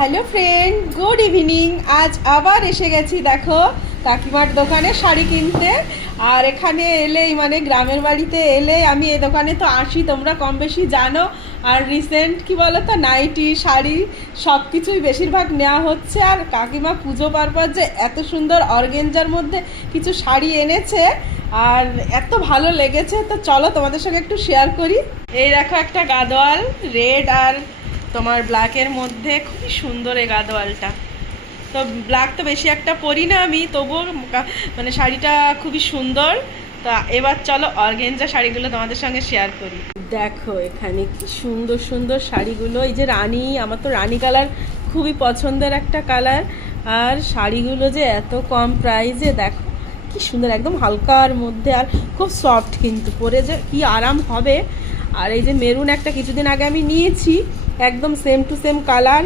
Hello friend, good evening. আজ আবার এসে গেছি দেখো কাকিমার দোকানে শাড়ি কিনতে। আর এখানে এলেই মানে গ্রামের বাড়িতে এলে আমি এই দোকানে তো আসি, তোমরা কম বেশি জানো। আর রিসেন্ট কি বলো তো, নাইটি শাড়ি সব কিছুই বেশিরভাগ নেওয়া হচ্ছে। আর কাকিমা পুজো পারপাসে এত সুন্দর অর্গেঞ্জার মধ্যে কিছু শাড়ি এনেছে আর এত ভালো লেগেছে, তো চলো তোমাদের সঙ্গে একটু শেয়ার করি। এই দেখো একটা গাদোয়াল, রেড আর তোমার ব্ল্যাকের মধ্যে, খুবই সুন্দর এই গাদোয়ালটা। তো ব্ল্যাক তো বেশি একটা পরি না আমি, তবুও মানে শাড়িটা খুবই সুন্দর। তা এবার চলো অর্গেঞ্জা শাড়িগুলো তোমাদের সঙ্গে শেয়ার করি। দেখো এখানে কি সুন্দর সুন্দর শাড়িগুলো, এই যে রানী, আমার তো রানী কালার খুবই পছন্দের একটা কালার। আর শাড়িগুলো যে এত কম প্রাইসে, দেখো কি সুন্দর, একদম হালকার মধ্যে আর খুব সফট, কিন্তু পরে যে কি আরাম হবে। আর এই যে মেরুন একটা কিছুদিন আগে আমি নিয়েছি, একদম সেম টু সেম কালার।